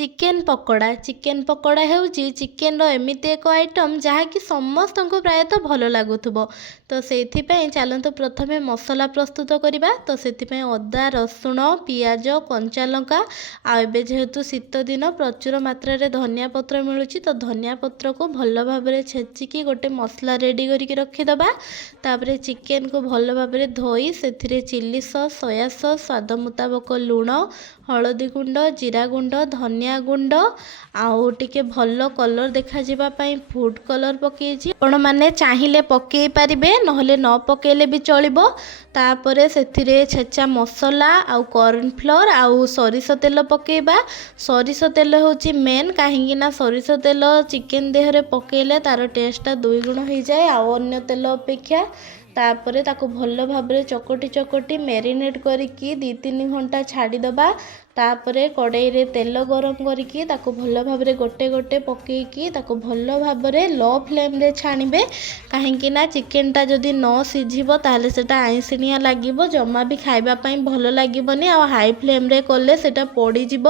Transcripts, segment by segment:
Chicken pakora ହେଉଛି ଚିକେନର ଏମିତି ଏକ ଆଇଟମ୍ ଯାହାକି ସମସ୍ତଙ୍କୁ ପ୍ରାୟତଃ ଭଲ ଲାଗୁଥିବ। ତ ସେଇଥିପାଇଁ ଚାଲନ୍ତୁ ପ୍ରଥମେ ମସଲା ପ୍ରସ୍ତୁତ କରିବା। ତ ସେଥିପାଇଁ ଅଦା, ରସୁଣ, ପିଆଜ, କଞ୍ଚା ଲଙ୍କା ଆଉ ଏବେ ଯେହେତୁ ଶୀତ ଦିନ ପ୍ରଚୁର ମାତ୍ରାରେ ଧନିଆ ପତ୍ର ମିଳୁଛି, ତ ଧନିଆ ପତ୍ରକୁ ଭଲ ଭାବରେ ଛେଚିକି ଗୋଟେ ମସଲା ରେଡ଼ି କରିକି ରଖିଦେବା। ତାପରେ ଚିକେନକୁ ଭଲ ଭାବରେ ଧୋଇ ସେଥିରେ ଚିଲି ସସ୍, ସୋୟା ସସ୍, ସ୍ୱାଦ ମୁତାବକ ଲୁଣ, ହଳଦୀ ଗୁଣ୍ଡ, ଜିରା ଗୁଣ୍ଡ, ଧନିଆ ଗୁଣ୍ଡ ଆଉ ଟିକେ ଭଲ କଲର୍ ଦେଖାଯିବା ପାଇଁ ଫୁଡ୍ କଲର୍ ପକେଇଛି। ଆପଣମାନେ ଚାହିଁଲେ ପକେଇ ପାରିବେ, ନହେଲେ ନ ପକେଇଲେ ବି ଚଳିବ। ତାପରେ ସେଥିରେ ଛେଚା ମସଲା ଆଉ କର୍ଣ୍ଣଫ୍ଲୋର ଆଉ ସୋରିଷ ତେଲ ପକେଇବା। ସୋରିଷ ତେଲ ହେଉଛି ମେନ୍, କାହିଁକି ନା ସୋରିଷ ତେଲ ଚିକେନ ଦେହରେ ପକେଇଲେ ତାର ଟେଷ୍ଟଟା ଦୁଇ ଗୁଣ ହେଇଯାଏ ଆଉ ଅନ୍ୟ ତେଲ ଅପେକ୍ଷା। ତାପରେ ତାକୁ ଭଲ ଭାବରେ ଚକଟି ମ୍ୟାରିନେଟ୍ କରିକି 2-3 ଘଣ୍ଟା ଛାଡ଼ିଦେବା। ତାପରେ କଡ଼େଇରେ ତେଲ ଗରମ କରିକି ତାକୁ ଭଲ ଭାବରେ ଗୋଟେ ଗୋଟେ ପକେଇକି ତାକୁ ଭଲ ଭାବରେ ଲୋ ଫ୍ଲେମ୍ରେ ଛାଣିବେ। କାହିଁକି ନା ଚିକେନଟା ଯଦି ନ ସିଝିବ ତାହେଲେ ସେଟା ଆଇଁଷିଣିଆ ଲାଗିବ, ଜମା ବି ଖାଇବା ପାଇଁ ଭଲ ଲାଗିବନି। ଆଉ ହାଇ ଫ୍ଲେମ୍ରେ କଲେ ସେଟା ପୋଡ଼ିଯିବ,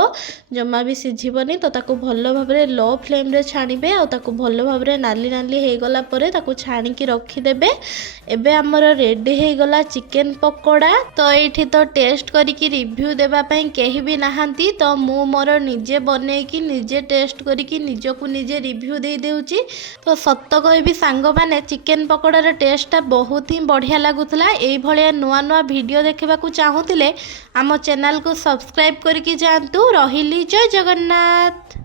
ଜମା ବି ସିଝିବନି। ତ ତାକୁ ଭଲ ଭାବରେ ଲୋ ଫ୍ଲେମ୍ରେ ଛାଣିବେ ଆଉ ତାକୁ ଭଲ ଭାବରେ ନାଲି ନାଲି ହେଇଗଲା ପରେ ତାକୁ ଛାଣିକି ରଖିଦେବେ। ଏବେ ଆମର ରେଡ଼ି ହେଇଗଲା ଚିକେନ ପକୋଡ଼ା। ତ ଏଇଠି ତ ଟେଷ୍ଟ କରିକି ରିଭ୍ୟୁ ଦେବା ପାଇଁ କେହି ବି ନାହାନ୍ତି, ତ ମୁଁ ମୋର ନିଜେ ବନେଇକି ନିଜେ ଟେଷ୍ଟ କରିକି ନିଜକୁ ନିଜେ ରିଭ୍ୟୁ ଦେଇଦେଉଛି। ତ ସତ କହିବି ସାଙ୍ଗମାନେ, ଚିକେନ ପକୋଡ଼ାର ଟେଷ୍ଟଟା ବହୁତ ହିଁ ବଢ଼ିଆ ଲାଗୁଥିଲା। ଏଇଭଳିଆ ନୂଆ ନୂଆ ଭିଡ଼ିଓ ଦେଖିବାକୁ ଚାହୁଁଥିଲେ ଆମ ଚ୍ୟାନେଲକୁ ସବସ୍କ୍ରାଇବ୍ କରିକି ଯାଆନ୍ତୁ। ରହିଲି, ଜୟ ଜଗନ୍ନାଥ।